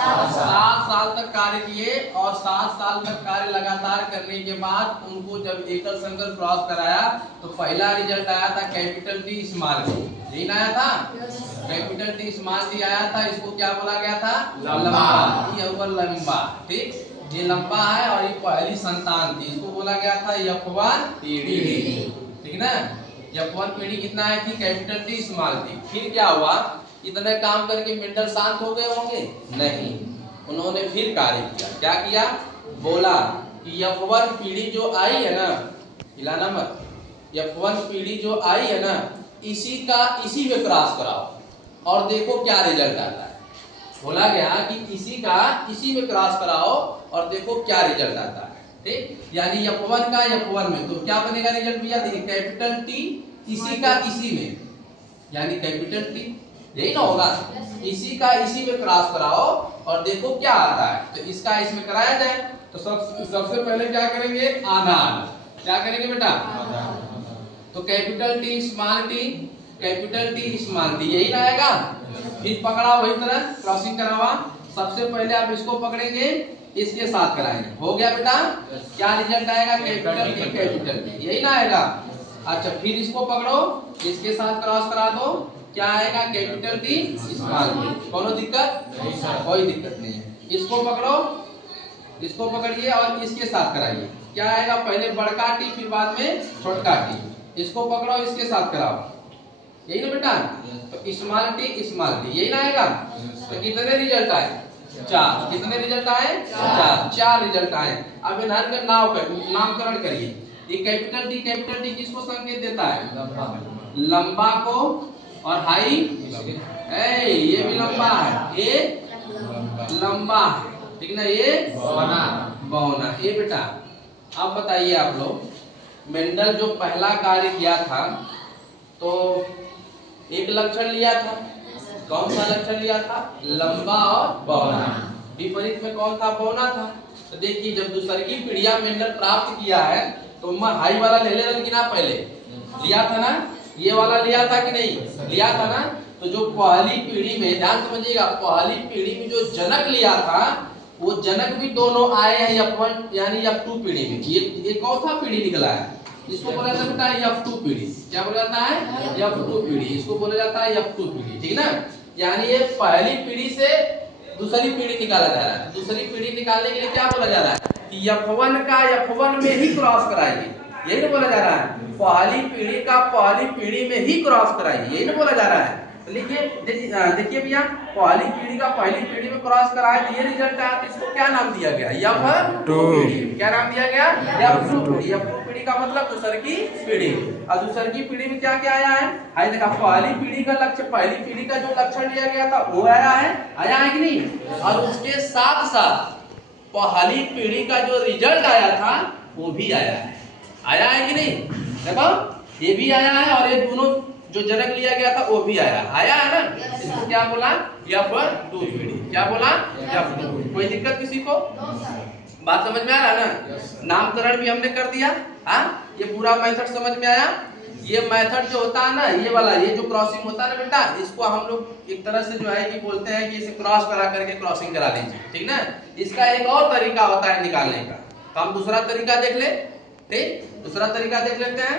7 साल तक कार्य किए और 7 साल तक कार्य लगातार करने के बाद उनको जब एकल संकर क्रॉस कराया तो पहला रिजल्ट आया था कैपिटल टी स्मॉल टी। यही ना आया था, कैपिटल टी स्मॉल टी आया था। इसको क्या बोला गया था? लंबा। ये होगा लंबा, ठीक, ये लंबा है और ये पहली संतान थी, इसको बोला गया था F1 पीढ़ी, ठीक ना। F1 पीढ़ी कितना आई थी? Capital T small T. फिर क्या हुआ? इतने काम करके मेंडल शांत हो गए होंगे? नहीं, उन्होंने फिर कार्य किया। क्या किया? बोला कि F1 पीढ़ी जो आई है ना, हिलाना मत, F1 पीढ़ी जो आई है ना, इसी का इसी में क्रॉस कराओ और देखो क्या रिजल्ट आता है। बोला गया कि इसी का इसी में क्रॉस कराओ और देखो क्या रिजल्ट आता है, ठीक। यानी F1 का F1 में, तो क्या बनेगा रिजल्ट भैया? देखिए, कैपिटल टी इसी का इसी में, यानी कैपिटल टी, यही ना होगा। इसी का इसी में क्रॉस कराओ और देखो क्या आता है। तो इसका इसमें कराया जाए तो सबसे पहले क्या करेंगे? आधार। क्या करेंगे बेटा? तो capital T small T, capital T small T, यही ना आएगा। फिर पकड़ा वही तरह क्रॉसिंग करावा। सबसे पहले आप इसको पकड़ेंगे, इसके साथ कराएंगे, हो गया बेटा। क्या रिजल्ट आएगा? कैपिटल टी कैपिटल टी, यही ना आएगा। अच्छा, फिर इसको पकड़ो, इसके साथ क्रॉस करा दो, क्या आएगा? Capital T small T. कोनो दिक्कत? कोई दिक्कत नहीं है। इसको पकड़ो, इसको पकड़िए और इसके साथ कराइए, क्या आएगा? पहले बड़का टी फिर बाद में छोटका टी। इसको पकड़ो, इसके साथ कराओ, यही ना बेटा। तो स्मॉल टी स्मॉल टी, यही ना आएगा। तो कितने रिजल्ट आए? 4। कितने रिजल्ट आए? 4 रिजल्ट आए। अब इन्हें का नामकरण करिए। ये कैपिटल टी किसको संकेत देता है? लंबा को। और हाई, ये भी लंबा है, ये लंबा है, ठीक ना, ये बौना। ये बेटा अब बताइए आप लोग, मेंडल जो पहला कार्य किया था तो एक लक्षण लिया था, कौन सा लक्षण लिया था? लंबा और बौना। विपरीत में कौन था? बौना था। तो देखिए, जब दूसरी पीढ़िया मेंडल प्राप्त किया है तो हाई वाला ले लेना कि ना? पहले लिया था ना, ये वाला लिया था कि नहीं? लिया था ना। तो जो पहली पीढ़ी में, ध्यान समझिएगा, पहली पीढ़ी में जो जनक लिया था वो जनक भी दोनों आए हैं F1 यानी F2 पीढ़ी में। ये कौन सा पीढ़ी निकला है? इसको बोला जाता है F2 पीढ़ी। क्या बोला जाता है? F2 पीढ़ी। इसको बोला जाता है F2 पीढ़ी, ठीक ना। यानी ये पहली पीढ़ी से दूसरी पीढ़ी निकाला जा रहा है। दूसरी पीढ़ी निकालने के लिए क्या बोला जा रहा है? कि F1 का F1 में ही क्रॉस कराइए, यही ना बोला जा रहा है। पहली पीढ़ी का पहली पीढ़ी में ही क्रॉस कराइए, यही ना बोला जा रहा है। लिखिए, देखिए भैया, पहली पीढ़ी का पहली पीढ़ी में क्रॉस कराए तो ये रिजल्ट आया। तो इसको क्या नाम दिया गया? F2 पीढ़ी। क्या नाम दिया गया? F2 पीढ़ी। F2 पीढ़ी का मतलब दूसरी पीढ़ी। और दूसरी पीढ़ी में क्या क्या आया है? हाई देखा, पहली पीढ़ी का लक्ष्य, पहली पीढ़ी का जो लक्षण लिया गया था वो आया है कि नहीं? और उसके साथ साथ पहली पीढ़ी का जो रिजल्ट आया था वो भी आया है कि नहीं? देखो, ये भी आया है और ये दोनों जो जनक लिया गया था वो भी आया है ना। इसको क्या बोला? F2 पीढ़ी। क्या बोला? F2। कोई दिक्कत किसी को? बात समझ में आ रहा है ना? नामकरण भी हमने कर दिया। हाँ, ये पूरा मेथड समझ में आया। ये मेथड जो होता है ना, ये वाला, ये जो क्रॉसिंग होता है ना बेटा, इसको हम लोग एक तरह से जो है कि बोलते हैं कि इसे क्रॉस करा करके क्रॉसिंग करा लीजिए, ठीक ना। इसका एक और तरीका होता है निकालने का, तो हम दूसरा तरीका देख ले, ठीक। दूसरा तरीका देख लेते हैं।